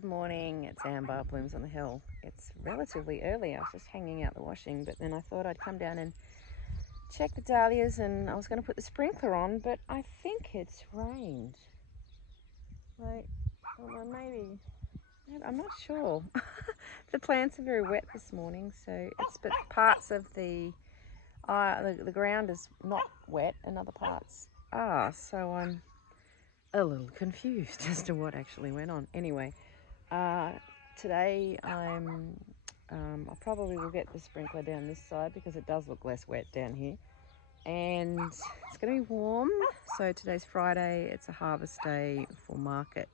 Good morning, it's Amber, Blooms on the Hill. It's relatively early, I was just hanging out the washing, but then I thought I'd come down and check the dahlias, and I was going to put the sprinkler on, but I think it's rained. Like, well, maybe, I'm not sure. The plants are very wet this morning, so but parts of the ground is not wet and other parts are, so I'm a little confused as to what actually went on. Anyway, today I probably will get the sprinkler down this side because it does look less wet down here, and it's going to be warm. So today's Friday, it's a harvest day for market.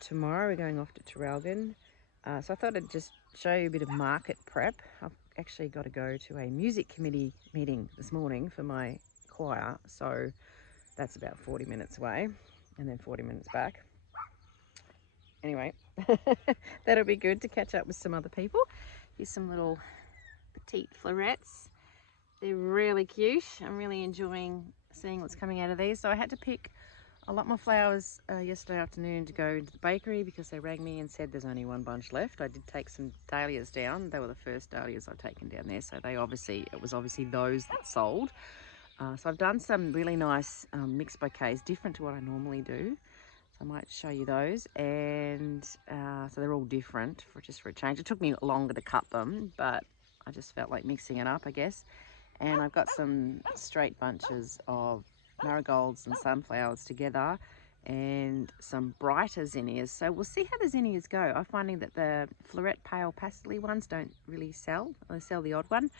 Tomorrow we're going off to Traralgon, so I thought I'd just show you a bit of market prep. I've actually got to go to a music committee meeting this morning for my choir, so that's about 40 minutes away and then 40 minutes back. Anyway, that'll be good to catch up with some other people. Here's some little petite florets. They're really cute. I'm really enjoying seeing what's coming out of these. So I had to pick a lot more flowers yesterday afternoon to go into the bakery because they rang me and said there's only one bunch left. I did take some dahlias down. They were the first dahlias I've taken down there, so it was obviously those that sold. So I've done some really nice mixed bouquets, different to what I normally do. I might show you those, and so they're all different just for a change. It took me longer to cut them, but I just felt like mixing it up, I guess. And I've got some straight bunches of marigolds and sunflowers together, and some brighter zinnias. So we'll see how the zinnias go. I'm finding that the floret pale pastel ones don't really sell. They sell the odd one.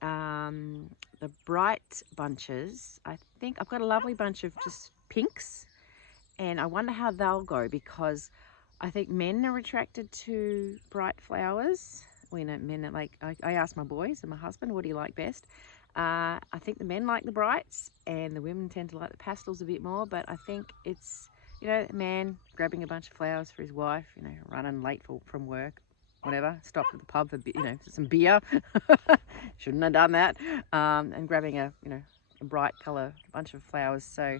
The bright bunches, I think I've got a lovely bunch of just pinks, and I wonder how they'll go because I think men are attracted to bright flowers. Well, men are like, I asked my boys and my husband, what do you like best? I think the men like the brights and the women tend to like the pastels a bit more, but I think it's, a man grabbing a bunch of flowers for his wife, running late from work, whatever, stopped at the pub for, some beer. Shouldn't have done that. And grabbing a bright colour bunch of flowers. So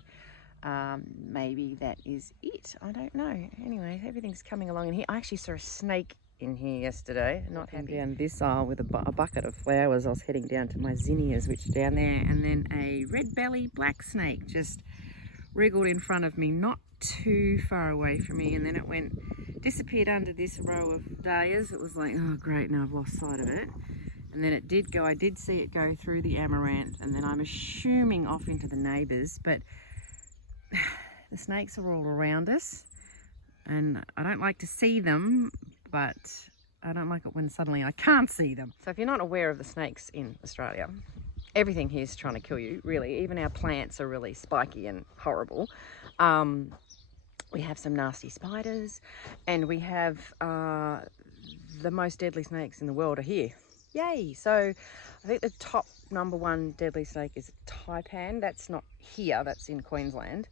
maybe that is it. I don't know. Anyway, everything's coming along in here. I actually saw a snake in here yesterday. Not happy. Down this aisle with a bucket of flowers. I was heading down to my zinnias, which are down there, and then a red belly black snake just wriggled in front of me, not too far away from me, and then it disappeared under this row of dahlias. It was like, oh great, now I've lost sight of it. And then it did go, I did see it go through the amaranth, and then I'm assuming off into the neighbours, but the snakes are all around us, and I don't like to see them, but I don't like it when suddenly I can't see them. So if you're not aware of the snakes in Australia, everything here is trying to kill you, really. Even our plants are really spiky and horrible. We have some nasty spiders, and we have the most deadly snakes in the world are here. Yay! So I think the top number one deadly snake is taipan. That's not here, that's in Queensland.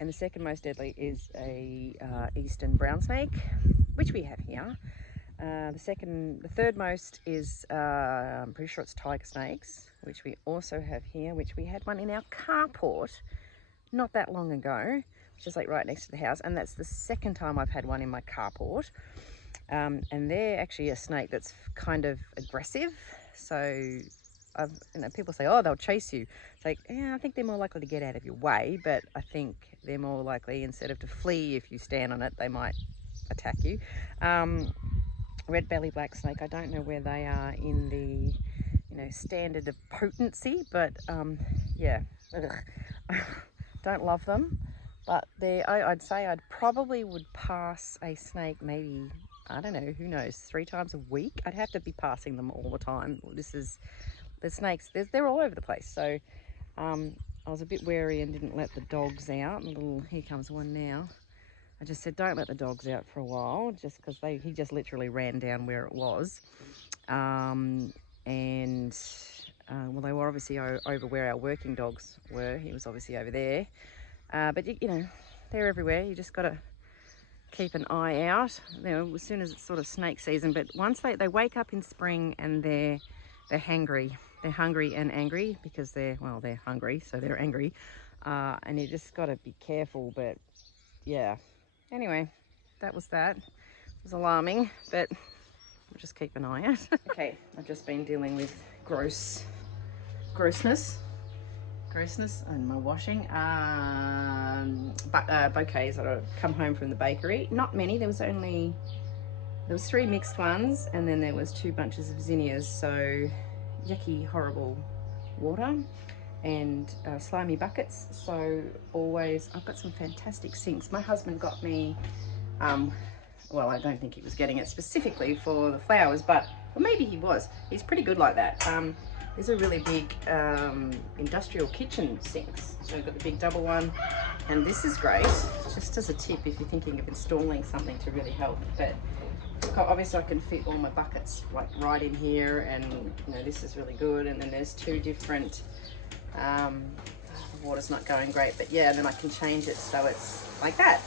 And the second most deadly is a eastern brown snake, which we have here. The third most is, I'm pretty sure it's tiger snakes, which we also have here, which we had one in our carport not that long ago, which is like right next to the house. And that's the second time I've had one in my carport. And they're actually a snake that's kind of aggressive. So people say, oh, they'll chase you. It's like, yeah, I think they're more likely to get out of your way, but I think they're more likely, instead of to flee if you stand on it, they might attack you. Red belly black snake, I don't know where they are in the standard of potency, but yeah, don't love them. But I'd say I'd probably would pass a snake maybe, I don't know, who knows, 3 times a week. I'd have to be passing them all the time. The snakes, they're all over the place. So I was a bit wary and didn't let the dogs out. Here comes one now. I just said, don't let the dogs out for a while, just because he just literally ran down where it was. Well, they were obviously over where our working dogs were. He was obviously over there. But they're everywhere. You just got to keep an eye out, as soon as it's sort of snake season. But once they wake up in spring, and they're hangry. They're hungry and angry because they're hungry, so they're angry. And you just got to be careful. But yeah, anyway, that was that. was alarming, but we'll just keep an eye out. Okay, I've just been dealing with grossness and my washing. Bouquets that have come home from the bakery. Not many. There was 3 mixed ones, and then there was 2 bunches of zinnias. So yucky, horrible water and slimy buckets. So always, I've got some fantastic sinks. My husband got me, well, I don't think he was getting it specifically for the flowers, but maybe he was. He's pretty good like that. These are really big industrial kitchen sinks. So we've got the big double one, and this is great, just as a tip if you're thinking of installing something to really help. But obviously I can fit all my buckets like right in here, and you know, this is really good. And then there's 2 different, the water's not going great, but yeah, and then I can change it so it's like that.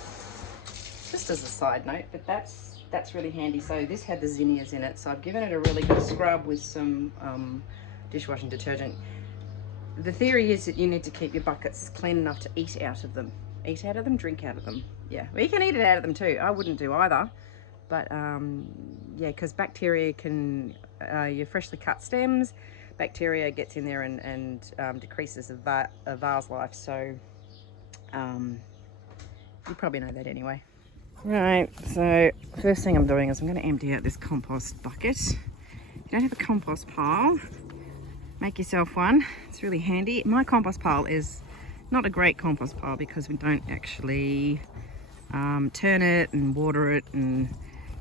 Just as a side note, but that's really handy. So this had the zinnias in it, so I've given it a really good scrub with some dishwashing detergent. The theory is that you need to keep your buckets clean enough to eat out of them. Eat out of them, drink out of them. Yeah, well, you can eat it out of them too. I wouldn't do either. But yeah, because bacteria can, your freshly cut stems, bacteria gets in there and decreases a vase life. So you probably know that anyway. Right, so first thing I'm doing is I'm going to empty out this compost bucket. If you don't have a compost pile, make yourself one. It's really handy. My compost pile is not a great compost pile because we don't actually turn it and water it and,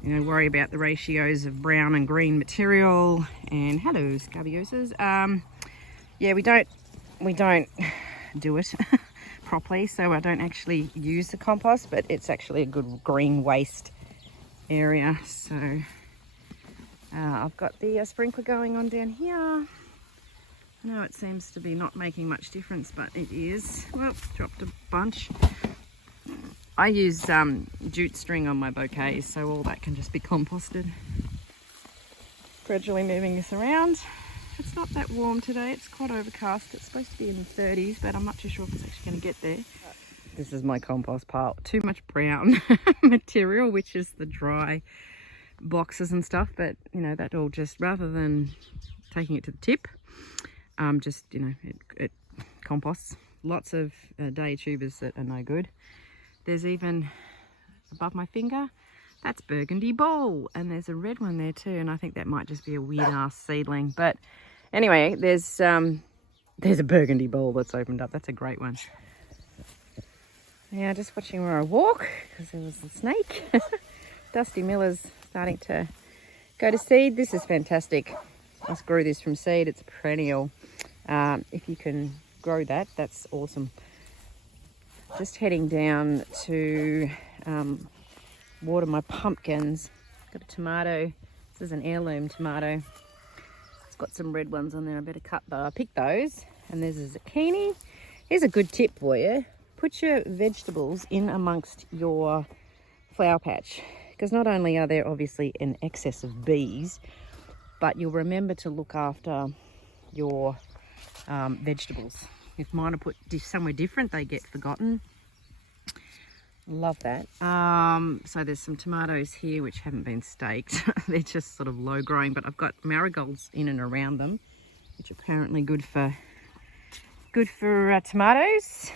you know, worry about the ratios of brown and green material. And hello, scabiosas. Yeah, we don't do it properly, so I don't actually use the compost, but it's actually a good green waste area. So I've got the sprinkler going on down here. I know it seems to be not making much difference, but it is. Well, dropped a bunch. I use jute string on my bouquets, so all that can just be composted. Gradually moving this around. It's not that warm today, it's quite overcast. It's supposed to be in the 30s, but I'm not too sure if it's actually going to get there. This is my compost pile. Too much brown material, which is the dry boxes and stuff, but you know, that all just, rather than taking it to the tip, just, you know, it composts. Lots of day tubers that are no good. There's even above my finger, that's burgundy ball, and there's a red one there too, and I think that might just be a weird ass seedling. But anyway, there's a burgundy ball that's opened up. That's a great one. Yeah, just watching where I walk because there was a snake. Dusty Miller's starting to go to seed. This is fantastic. I grew this from seed. It's a perennial. If you can grow that, that's awesome. Just heading down to water my pumpkins. Got a tomato. This is an heirloom tomato. It's got some red ones on there. I better pick those. And there's a zucchini. Here's a good tip for you. Put your vegetables in amongst your flower patch, because not only are there obviously an excess of bees, but you'll remember to look after your vegetables. If mine are put somewhere different, they get forgotten. Love that. So there's some tomatoes here which haven't been staked. They're just sort of low growing, but I've got marigolds in and around them, which are apparently good for tomatoes.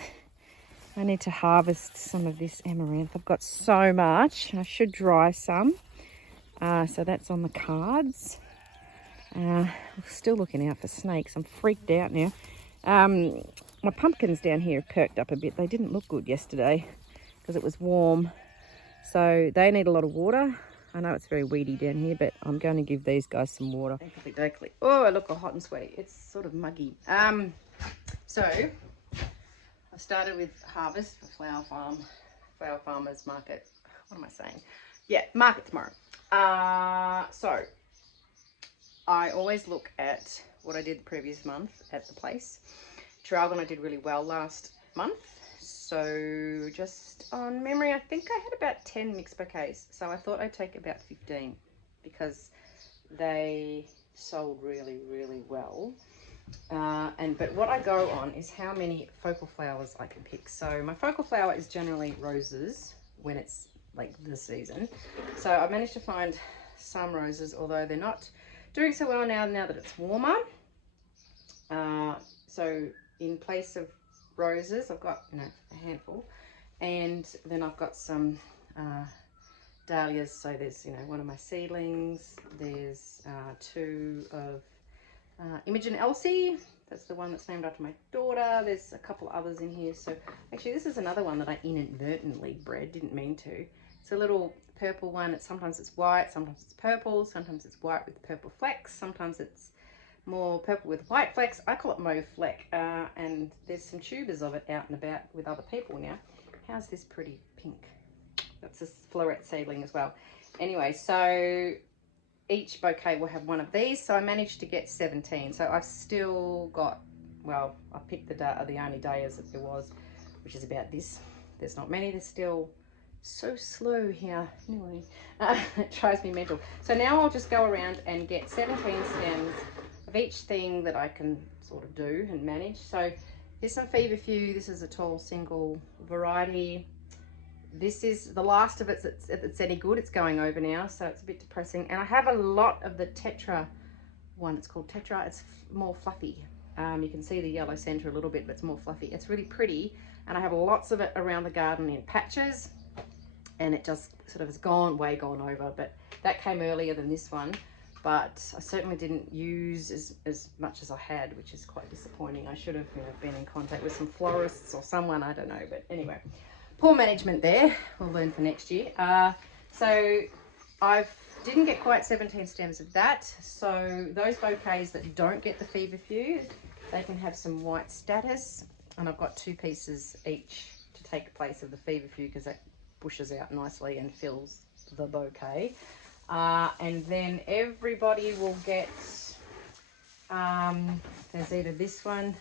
I need to harvest some of this amaranth. I've got so much. I should dry some. So that's on the cards. Still looking out for snakes. I'm freaked out now. My pumpkins down here have perked up a bit. They didn't look good yesterday because it was warm. So they need a lot of water. I know it's very weedy down here, but I'm going to give these guys some water. Oh, I look all hot and sweaty. It's sort of muggy. So I started with harvest for Flower Farmers Market. What am I saying? Yeah, market tomorrow. So I always look at what I did the previous month at the place. Traralgon I did really well last month. So just on memory, I think I had about 10 mixed bouquets. So I thought I'd take about 15 because they sold really, really well. But what I go on is how many focal flowers I can pick. So my focal flower is generally roses when it's like this season. So I managed to find some roses, although they're not doing so well now that it's warmer. So in place of roses, I've got, you know, a handful, and then I've got some dahlias. So there's, you know, one of my seedlings. There's two of Imogen Elsie. That's the one that's named after my daughter. There's a couple others in here. So actually this is another one that I inadvertently bred, didn't mean to. It's a little purple one. Sometimes it's white, sometimes it's purple, sometimes it's white with purple flecks, sometimes it's more purple with white flecks. I call it mauve fleck, and there's some tubers of it out and about with other people now. How's this pretty pink? That's a floret seedling as well. Anyway, so each bouquet will have one of these. So I managed to get 17. So I've still got, well, I picked the only dahlias that there was, which is about this. There's not many. They're still so slow here. Anyway, it drives me mental. So now I'll just go around and get 17 stems of each thing that I can sort of do and manage. So here's some feverfew. This is a tall single variety. This is the last of it that's any good. It's going over now, so it's a bit depressing. And I have a lot of the Tetra one. It's called Tetra. It's more fluffy. You can see the yellow center a little bit, but it's more fluffy. It's really pretty, and I have lots of it around the garden in patches, and it just sort of has way gone over. But that came earlier than this one, but I certainly didn't use as much as I had, which is quite disappointing. I should have, you know, been in contact with some florists or someone, I don't know. But anyway, poor management there. We'll learn for next year. So I didn't get quite 17 stems of that. So those bouquets that don't get the feverfew, they can have some white status. And I've got 2 pieces each to take place of the feverfew, because that bushes out nicely and fills the bouquet. And then everybody will get, there's either this one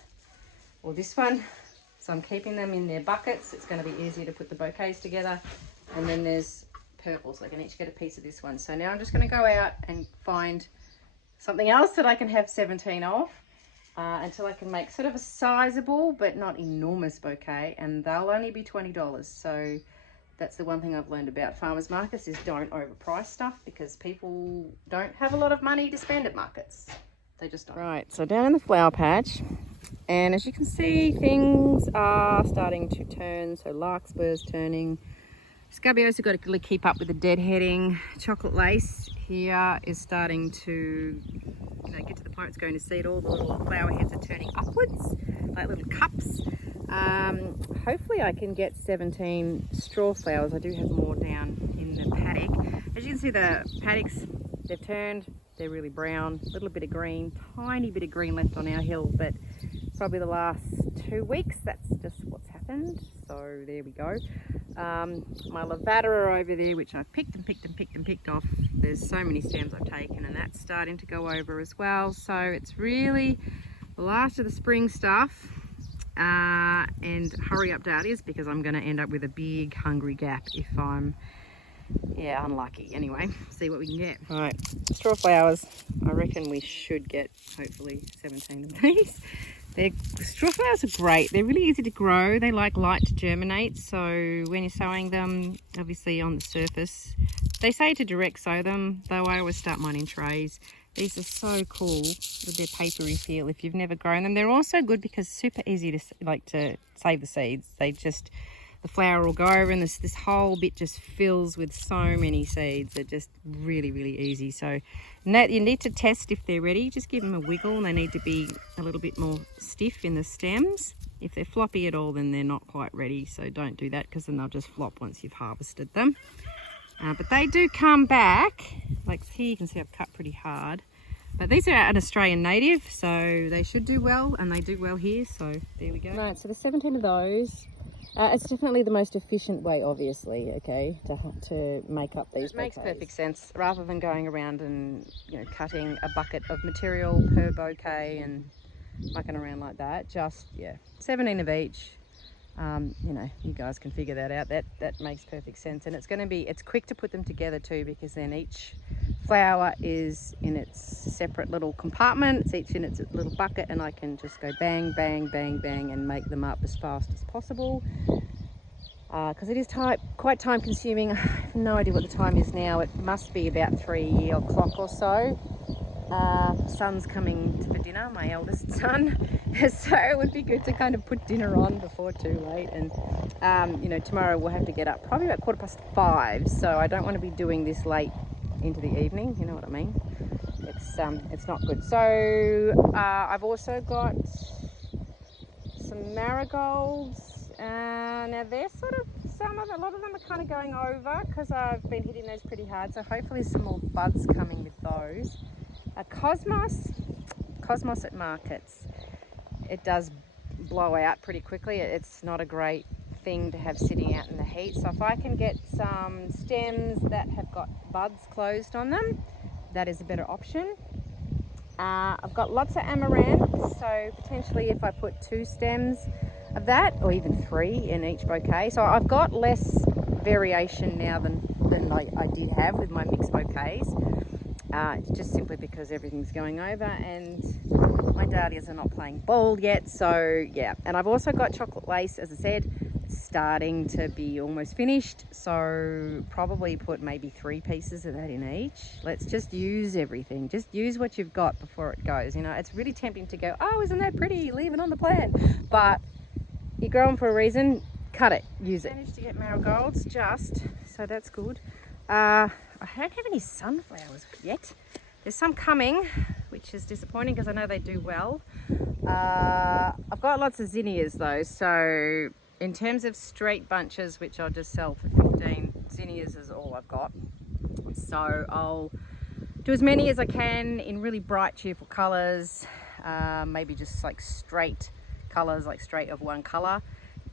or this one. So I'm keeping them in their buckets. It's going to be easier to put the bouquets together. And then there's purple, so I can each get a piece of this one. So now I'm just going to go out and find something else that I can have 17 of, until I can make sort of a sizable but not enormous bouquet, and they'll only be $20. So that's the one thing I've learned about farmers markets, is don't overprice stuff, because people don't have a lot of money to spend at markets. They just don't. Right, so down in the flower patch, and as you can see, things are starting to turn. So larkspur's turning. Scabious have got to keep up with the deadheading. Chocolate lace here is starting to, you know, get to the point it's going to seed. All the little flower heads are turning upwards, like little cups. Hopefully I can get 17 straw flowers. I do have more down in the paddock. As you can see, the paddocks, they've turned. They're really brown, a little bit of green, tiny bit of green left on our hill, but probably the last 2 weeks, that's just what's happened. So there we go. My lavada are over there, which I've picked off. There's so many stems I've taken, and that's starting to go over as well. So it's really the last of the spring stuff. And hurry up dahlias, because I'm going to end up with a big hungry gap if I'm, yeah, unlucky. Anyway, see what we can get. All right, straw flowers. I reckon we should get hopefully 17 of these. Straw flowers are great. They're really easy to grow. They like light to germinate. So when you're sowing them, obviously on the surface, they say to direct sow them, though I always start mine in trays. These are so cool with their papery feel if you've never grown them. They're also good because super easy to save the seeds. The flower will go over, and this whole bit just fills with so many seeds. They're just really, really easy. So you need to test if they're ready. Just give them a wiggle, and they need to be a little bit more stiff in the stems. If they're floppy at all, then they're not quite ready. So don't do that, because then they'll just flop once you've harvested them. But they do come back. Like here you can see I've cut pretty hard. But these are an Australian native, so they should do well, and they do well here. So there we go. Right, so there's 17 of those. It's definitely the most efficient way, obviously, okay, to make up these bouquets. It makes perfect sense, rather than going around and, you know, cutting a bucket of material per bouquet and mucking around like that. Just, yeah, 17 of each. You know, you guys can figure that out. That makes perfect sense, and it's quick to put them together too, because then each flower is in its separate little compartment. It's each in its little bucket, and I can just go bang, bang, bang, bang, and make them up as fast as possible. because it is quite time consuming. I have no idea what the time is now. It must be about 3 o'clock or so. Son's coming for dinner, my eldest son, so it would be good to kind of put dinner on before too late. And you know, tomorrow we'll have to get up probably about 5:15, so I don't want to be doing this late into the evening, you know what I mean. It's not good. So I've also got some marigolds. Now they're sort of, a lot of them are kind of going over because I've been hitting those pretty hard, so hopefully some more buds coming with those. Cosmos at markets, it does blow out pretty quickly. It's not a great thing to have sitting out in the heat, so if I can get some stems that have got buds closed on them, that is a better option. I've got lots of amaranth, so potentially if I put 2 stems of that, or even 3 in each bouquet, so I've got less variation now than I did have with my mixed bouquets. Just simply because everything's going over and my dahlias are not playing ball yet, so yeah. And I've also got chocolate lace, as I said, it's starting to be almost finished, so probably put maybe 3 pieces of that in each. Let's just use everything, just use what you've got before it goes. You know, it's really tempting to go, oh, isn't that pretty, leave it on the plant, but you grow them for a reason. Cut it, use it. Managed to get marigolds just, so that's good. I don't have any sunflowers yet. There's some coming, which is disappointing because I know they do well. I've got lots of zinnias though, so in terms of straight bunches, which I'll just sell for 15, zinnias is all I've got. So I'll do as many as I can in really bright, cheerful colours, maybe just like straight colours, like straight of one colour.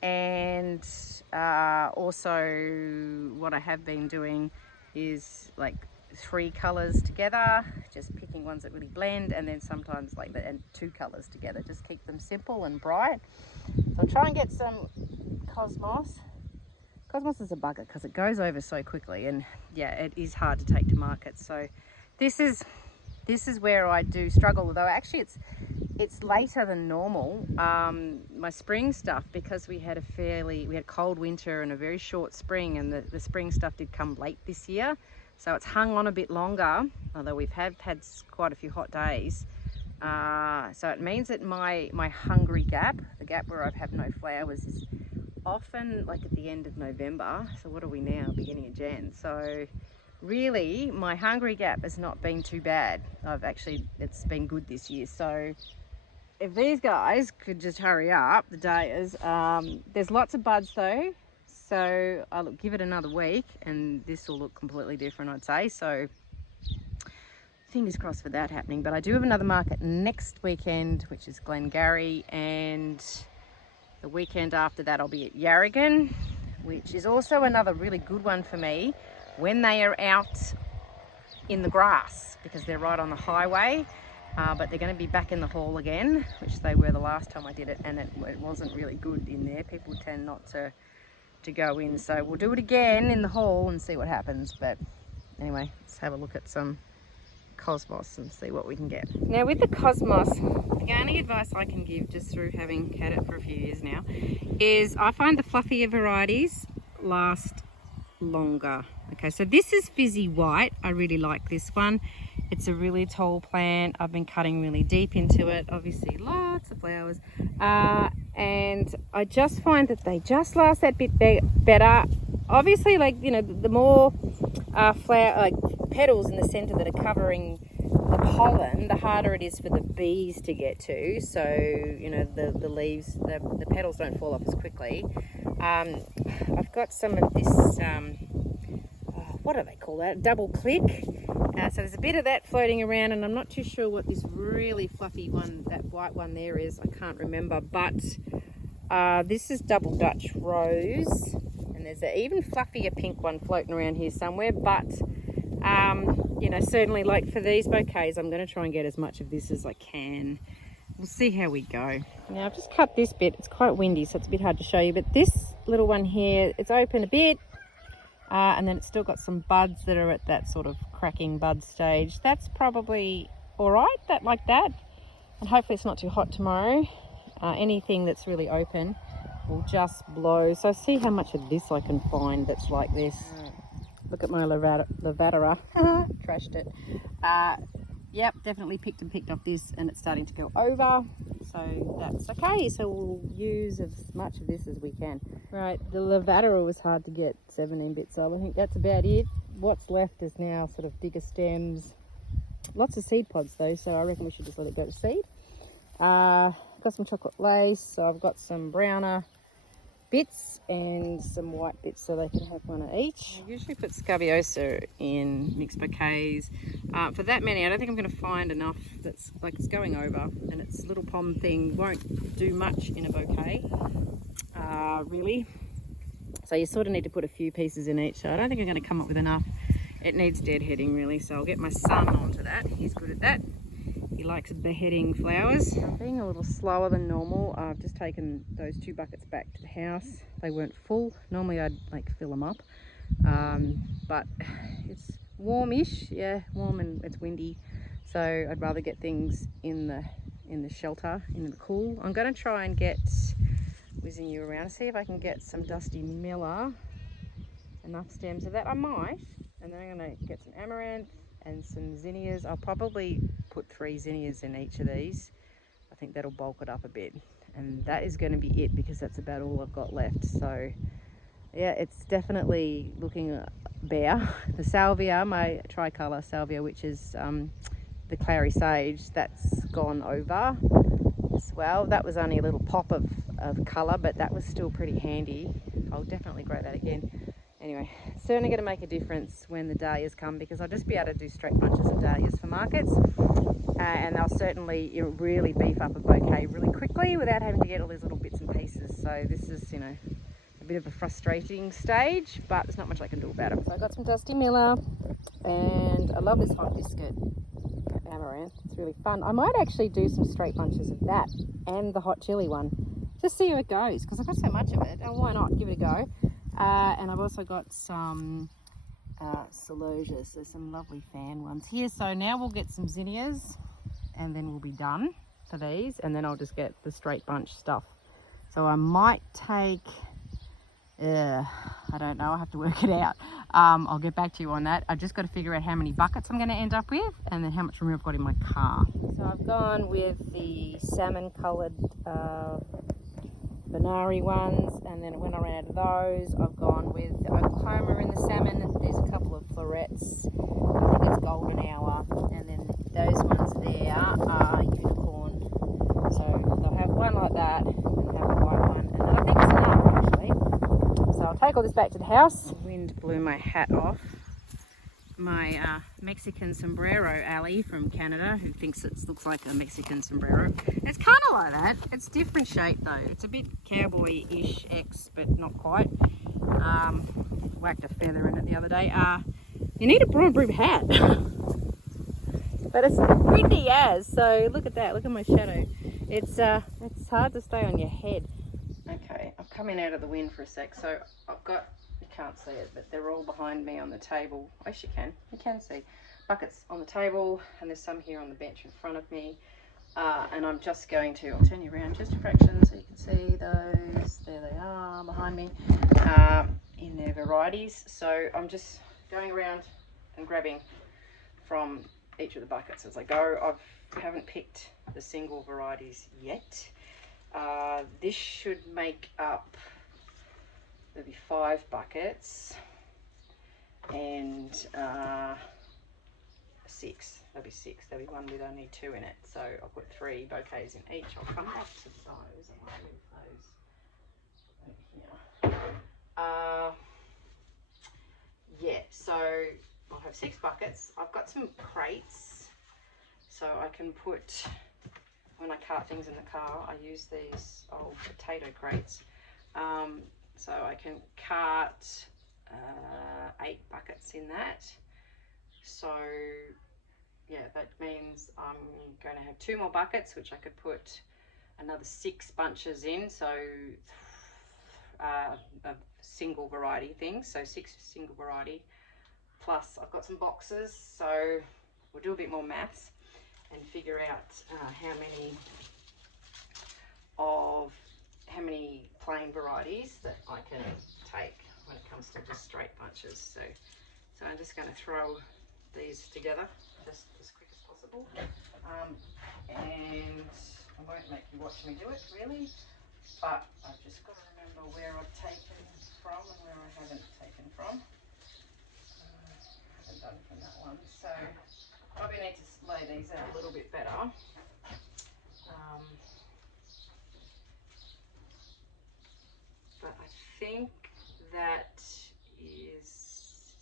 And also what I have been doing is like 3 colours together, just picking ones that really blend, and then sometimes like and 2 colours together, just keep them simple and bright. So I'll try and get some Cosmos. Cosmos is a bugger because it goes over so quickly, and yeah, it is hard to take to market. So this is where I do struggle, though actually it's later than normal, my spring stuff, because we had a cold winter and a very short spring, and the spring stuff did come late this year, so it's hung on a bit longer, although we've had quite a few hot days. So it means that my hungry gap, the gap where I've had no flowers, is often like at the end of November. So what are we now, beginning of Jan? So really my hungry gap has not been too bad. It's been good this year. So if these guys could just hurry up, the dahlias, there's lots of buds though, so I'll give it another week and this will look completely different, I'd say. So fingers crossed for that happening. But I do have another market next weekend, which is Glengarry, and the weekend after that I'll be at Yarragon, which is also another really good one for me when they are out in the grass, because they're right on the highway. But they're going to be back in the hall again, which they were the last time I did it, and it wasn't really good in there. People tend not to go in, so we'll do it again in the hall and see what happens. But anyway, let's have a look at some Cosmos and see what we can get. Now with the Cosmos, the only advice I can give, just through having had it for a few years now, is I find the fluffier varieties last longer. Okay, so this is Fizzy White. I really like this one. It's a really tall plant. I've been cutting really deep into it. Obviously lots of flowers. And I just find that they just last that bit better. Obviously, like, you know, the more petals in the center that are covering the pollen, the harder it is for the bees to get to. So, you know, the leaves, the petals don't fall off as quickly. I've got some of this, what do they call that? Double click. So there's a bit of that floating around, and I'm not too sure what this really fluffy one, that white one there is. I can't remember, but this is Double Dutch Rose, and there's an even fluffier pink one floating around here somewhere. But you know, certainly, like for these bouquets, I'm going to try and get as much of this as I can. We'll see how we go. Now I've just cut this bit. It's quite windy, so it's a bit hard to show you, but this little one here, it's open a bit. And then it's still got some buds that are at that sort of cracking bud stage. That's probably all right, like that. And hopefully it's not too hot tomorrow. Anything that's really open will just blow. So see how much of this I can find that's like this. Look at my lavadera. Trashed it. Yep, definitely picked up this, and it's starting to go over. So that's okay. So we'll use as much of this as we can. Right, the lavadera was hard to get 17 bits of. I think that's about it. What's left is now sort of digger stems. Lots of seed pods though, so I reckon we should just let it go to seed. Got some chocolate lace, so I've got some browner bits and some white bits, so they can have one of each. I usually put scabiosa in mixed bouquets. For that many, I don't think I'm going to find enough that's like it's going over, and its little pom thing won't do much in a bouquet, really. So you sort of need to put a few pieces in each, so I don't think I'm going to come up with enough. It needs deadheading really, so I'll get my son onto that. He's good at that. He likes beheading flowers. I'm being a little slower than normal. I've just taken those 2 buckets back to the house. They weren't full. Normally I'd like fill them up, but it's warmish. Yeah, warm, and it's windy, so I'd rather get things in the shelter, in the cool. I'm going to try and get, whizzing you around, see if I can get some Dusty Miller, enough stems of that. I might, and then I'm going to get some amaranth and some zinnias. I'll probably put 3 zinnias in each of these. I think that'll bulk it up a bit, and that is going to be it, because that's about all I've got left. So yeah, it's definitely looking bare. The salvia, my tricolour salvia, which is the clary sage, that's gone over as well. That was only a little pop of colour, but that was still pretty handy. I'll definitely grow that again. Anyway, it's certainly going to make a difference when the dahlias come, because I'll just be able to do straight bunches of dahlias for markets, and they'll certainly really beef up a bouquet really quickly without having to get all these little bits and pieces. So this is, you know, a bit of a frustrating stage, but there's not much I can do about it. So I got some Dusty Miller, and I love this hot biscuit amaranth. It's really fun. I might actually do some straight bunches of that and the hot chili one, just see how it goes, because I've got so much of it. Oh, why not give it a go? And I've also got some celosias, so some lovely fan ones here. So now we'll get some zinnias, and then we'll be done for these, and then I'll just get the straight bunch stuff. So I might take, I don't know, I'll have to work it out. I'll get back to you on that. I've just got to figure out how many buckets I'm going to end up with, and then how much room I've got in my car. So I've gone with the salmon coloured Benari ones, and then when I ran out of those, I've gone with the Oklahoma in the salmon. There's a couple of florets. I think it's golden hour, and then those ones there are unicorn. So they'll have one like that, and have a white one, and then I think it's enough actually. So I'll take all this back to the house. The wind blew my hat off. My Mexican sombrero, Ali from Canada, who thinks it looks like a Mexican sombrero. It's kind of like that. It's different shape though. It's a bit cowboy-ish but not quite. Whacked a feather in it the other day. You need a broad brim hat. But it's windy as, so look at that. Look at my shadow. It's hard to stay on your head. Okay, I've come in out of the wind for a sec, so I've got, you can't see it, but they're all behind me on the table. Oh, yes, you can see. Buckets on the table, and there's some here on the bench in front of me. And I'm just going to, I'll turn you around just a fraction so you can see those. There they are behind me, in their varieties. So I'm just going around and grabbing from each of the buckets as I go. I haven't picked the single varieties yet. This should make up maybe 5 buckets, and 6. There'll be 6. There'll be one with only 2 in it. So I'll put 3 bouquets in each. I'll come back to those. I might move those over here. Yeah, so I'll have 6 buckets. I've got some crates, so I can put, when I cart things in the car, I use these old potato crates. So I can cart 8 buckets in that. So yeah, that means I'm going to have 2 more buckets, which I could put another 6 bunches in. So a single variety thing, so 6 single variety. Plus I've got some boxes, so we'll do a bit more maths and figure out how how many plain varieties that I can take when it comes to just straight bunches. So I'm just going to throw these together just as quick as possible. And I won't make you watch me do it really, but I've just got to remember where I've taken from and where I haven't taken from. I haven't done from that one, so probably need to lay these out a little bit better. But I think that is,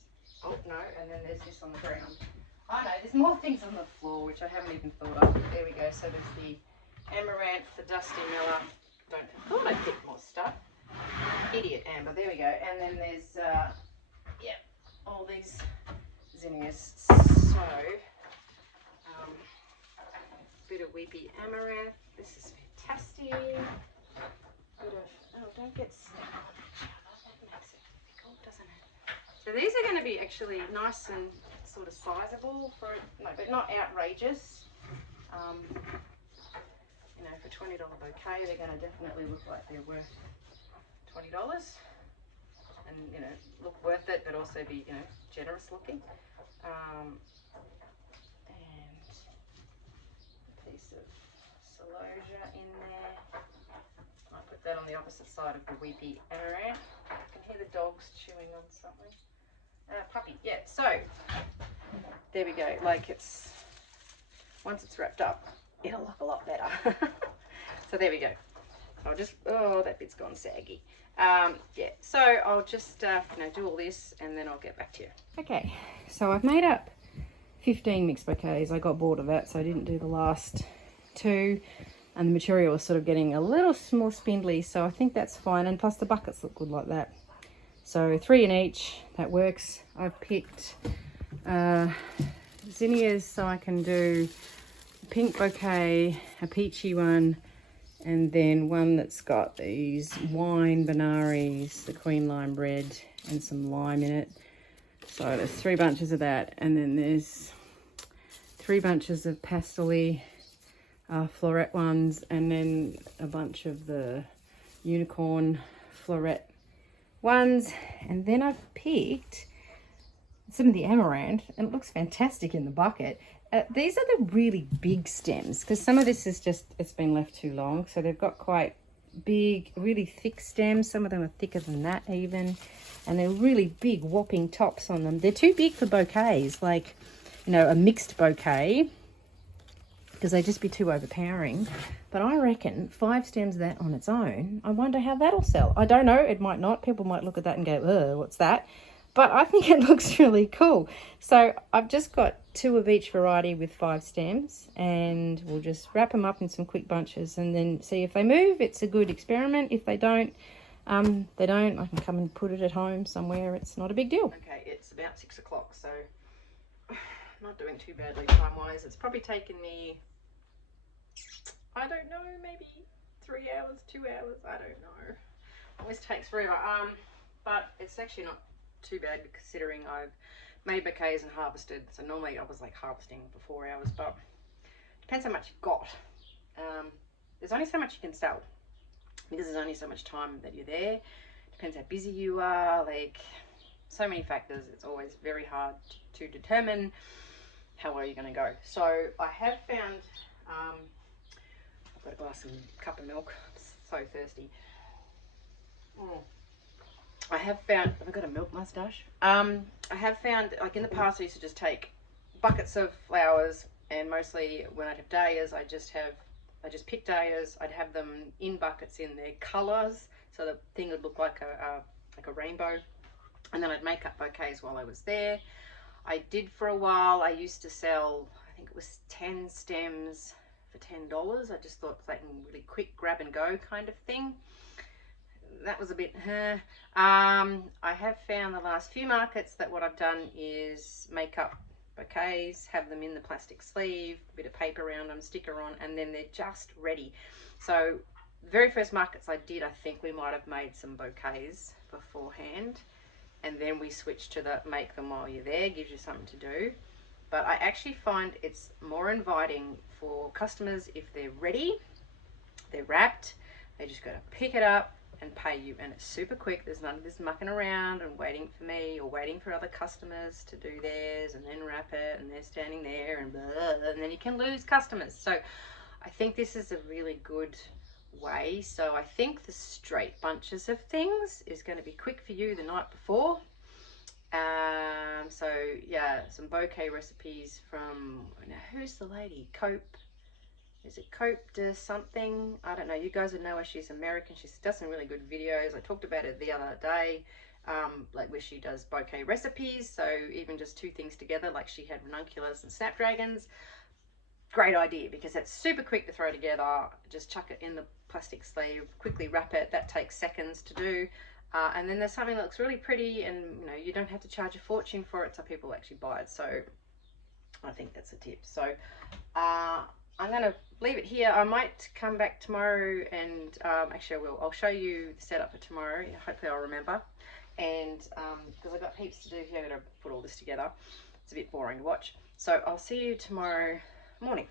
oh no, and then there's this on the ground. Oh no, there's more things on the floor which I haven't even thought of. There we go, so there's the amaranth, the dusty miller. I thought I'd pick more stuff. Idiot Amber, there we go. And then there's, yeah, all these zinnias. So, bit of weepy amaranth. This is fantastic. Bit of, oh, don't get snake on each other. That makes it difficult, doesn't it? So these are going to be actually nice and sort of sizable for, no, but not outrageous. You know, for $20 bouquet, they're going to definitely look like they're worth $20, and you know, look worth it, but also be, you know, generous looking. And a piece of celosia in there. I'll put that on the opposite side of the weepy amaranth. I can hear the dogs chewing on something. Puppy, yeah. So there we go. Like, it's, once it's wrapped up, it'll look a lot better. So there we go. I'll just, oh, that bit's gone saggy. Yeah, so I'll just you know, do all this and then I'll get back to you. Okay, so I've made up 15 mixed bouquets. I got bored of that, so I didn't do the last two, and the material was sort of getting a little more spindly, so I think that's fine, and plus the buckets look good like that. So 3 in each, that works. I've picked zinnias, so I can do a pink bouquet, a peachy one, and then one that's got these wine benaries, the queen lime red, and some lime in it. So there's 3 bunches of that, and then there's 3 bunches of pastel-y floret ones, and then a bunch of the unicorn floret ones. And then I've picked some of the amaranth, and it looks fantastic in the bucket. These are the really big stems, because some of this is just, it's been left too long, so they've got quite big, really thick stems. Some of them are thicker than that even, and they're really big whopping tops on them. They're too big for bouquets, like, you know, a mixed bouquet, because they'd just be too overpowering. But I reckon 5 stems of that on its own, I wonder how that'll sell. I don't know, it might not. People might look at that and go, ugh, what's that? But I think it looks really cool. So I've just got 2 of each variety with 5 stems, and we'll just wrap them up in some quick bunches and then see if they move. It's a good experiment. If they don't, I can come and put it at home somewhere. It's not a big deal. Okay, it's about 6 o'clock, so not doing too badly time-wise. It's probably taken me, I don't know, maybe 3 hours, 2 hours, I don't know. Always takes forever. But it's actually not too bad considering I've made bouquets and harvested. So normally I was like harvesting for 4 hours, but depends how much you've got. There's only so much you can sell because there's only so much time that you're there. Depends how busy you are, like so many factors. It's always very hard to determine how well you're going to go. So I have found, I've got a glass and cup of milk. I'm so thirsty. I have found, have I got a milk mustache? I have found, like in the past, I used to just take buckets of flowers, and mostly when I'd have dahlias, I just pick dahlias. I'd have them in buckets in their colours, so the thing would look like a rainbow, and then I'd make up bouquets while I was there. I did for a while. I used to sell, I think it was 10 stems for $10. I just thought something really quick, grab and go kind of thing. That was a bit, I have found the last few markets that what I've done is make up bouquets, have them in the plastic sleeve, a bit of paper around them, sticker on, and then they're just ready. So the very first markets I did, I think we might have made some bouquets beforehand, and then we switched to the make them while you're there, gives you something to do. But I actually find it's more inviting for customers if they're ready, they're wrapped, They just got to pick it up and pay you, and it's super quick. There's none of this mucking around and waiting for me or waiting for other customers to do theirs and then wrap it and they're standing there and blah, and then you can lose customers. So I think this is a really good way. So I think the straight bunches of things is going to be quick for you the night before. So yeah, some bouquet recipes from, now who's the lady? Cope. Is it Cope de something? I don't know. You guys would know her. She's American. She does some really good videos. I talked about it the other day, like where she does bouquet recipes. So even just two things together, like she had ranunculus and snapdragons. Great idea, because it's super quick to throw together. Just chuck it in the plastic sleeve, quickly wrap it. That takes seconds to do. And then there's something that looks really pretty, and you don't have to charge a fortune for it, so people actually buy it. So I think that's a tip. So I'm going to leave it here. I might come back tomorrow and actually I will. I'll show you the setup for tomorrow. Hopefully I'll remember. And because I've got heaps to do here, I'm going to put all this together. It's a bit boring to watch. So I'll see you tomorrow morning.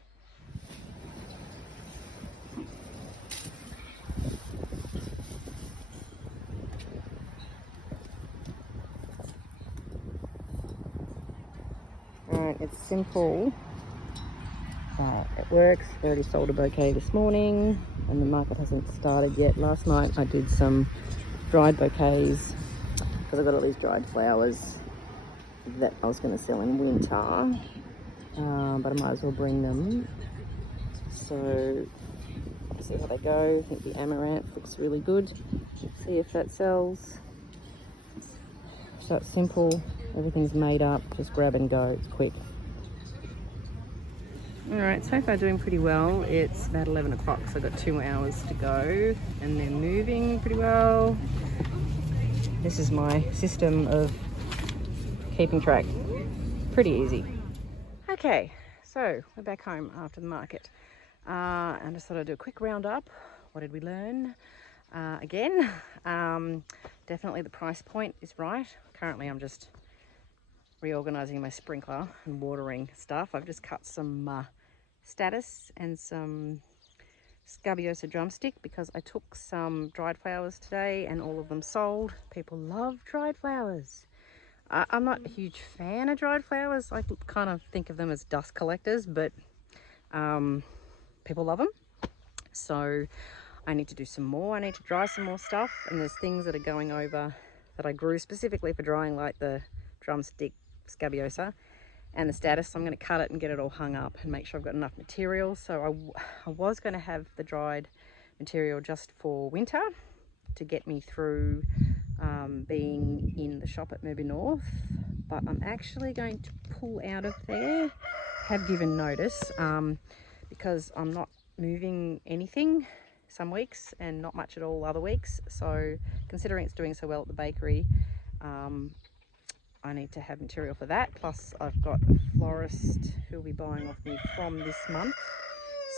Alright, it's simple. It works. I already sold a bouquet this morning and the market hasn't started yet. Last night I did some dried bouquets because I got all these dried flowers that I was going to sell in winter, but I might as well bring them. So I'll see how they go. I think the amaranth looks really good. See if that sells. So it's simple. Everything's made up. Just grab and go. It's quick. Alright, so far doing pretty well. It's about 11 o'clock, so I've got 2 hours to go, and they're moving pretty well. This is my system of keeping track. Pretty easy. Okay, so we're back home after the market. And I just thought I'd do a quick roundup. What did we learn? Again, definitely the price point is right. Currently I'm just reorganizing my sprinkler and watering stuff. I've just cut some status and some scabiosa drumstick because I took some dried flowers today and all of them sold. People love dried flowers. I'm not a huge fan of dried flowers. I kind of think of them as dust collectors, but people love them. So I need to do some more. I need to dry some more stuff, and there's things that are going over that I grew specifically for drying, like the drumstick scabiosa and the status. So I'm going to cut it and get it all hung up and make sure I've got enough material. So I was going to have the dried material just for winter to get me through being in the shop at Movie North, but I'm actually going to pull out of there. Have given notice because I'm not moving anything some weeks and not much at all other weeks. So considering it's doing so well at the bakery, I need to have material for that. Plus I've got a florist who'll be buying off me from this month,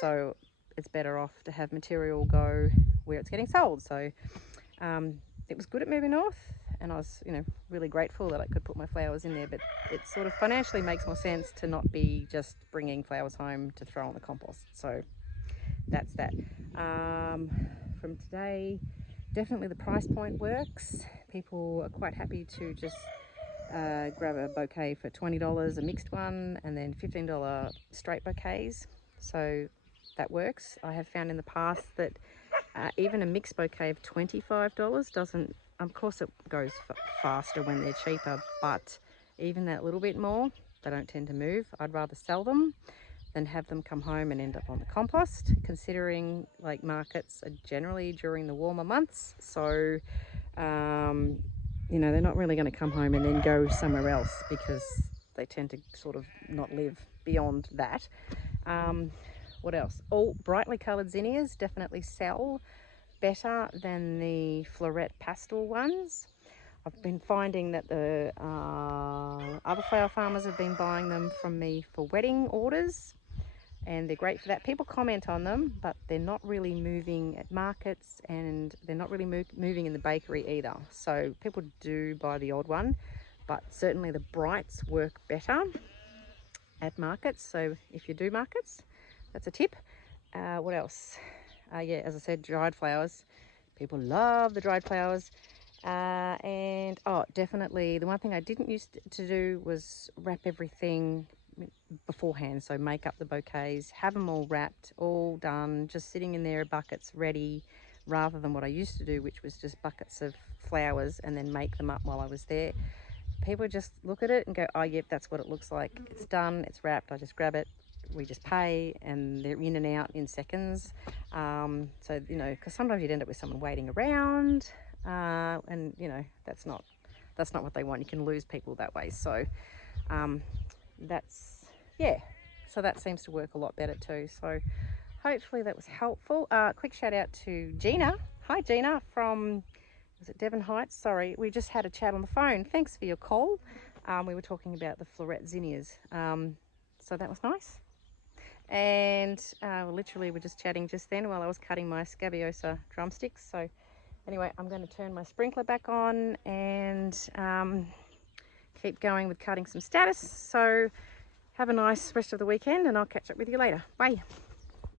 so it's better off to have material go where it's getting sold. So it was good at Moving North, and I was really grateful that I could put my flowers in there, but it sort of financially makes more sense to not be just bringing flowers home to throw on the compost. So that's that. From today, definitely the price point works. People are quite happy to just grab a bouquet for $20, a mixed one, and then $15 straight bouquets. So that works. I have found in the past that even a mixed bouquet of $25 doesn't, of course it goes faster when they're cheaper, but even that little bit more, they don't tend to move. I'd rather sell them than have them come home and end up on the compost, considering like markets are generally during the warmer months. So they're not really going to come home and then go somewhere else, because they tend to sort of not live beyond that. What else? All brightly coloured zinnias definitely sell better than the floret pastel ones. I've been finding that the other flower farmers have been buying them from me for wedding orders, and they're great for that. People comment on them, but they're not really moving at markets, and they're not really moving in the bakery either. So people do buy the odd one, but certainly the brights work better at markets. So if you do markets, that's a tip. What else? Yeah, as I said, dried flowers. People love the dried flowers. And oh, definitely the one thing I didn't used to do was wrap everything beforehand. So make up the bouquets, have them all wrapped, all done, just sitting in their buckets ready, rather than what I used to do, which was just buckets of flowers and then make them up while I was there. People just look at it and go, oh yep, that's what it looks like. It's done, it's wrapped, I just grab it, we just pay, and they're in and out in seconds. So, you know, because sometimes you'd end up with someone waiting around, and you know, that's not what they want. You can lose people that way. So that's, yeah, so that seems to work a lot better too. So hopefully that was helpful. Quick shout out to Gina. Hi Gina from, was it Devon Heights? Sorry, we just had a chat on the phone. Thanks for your call. We were talking about the floret zinnias, so that was nice. And literally we're just chatting just then while I was cutting my scabiosa drumsticks. So anyway, I'm going to turn my sprinkler back on and keep going with cutting some status. So have a nice rest of the weekend, and I'll catch up with you later. Bye.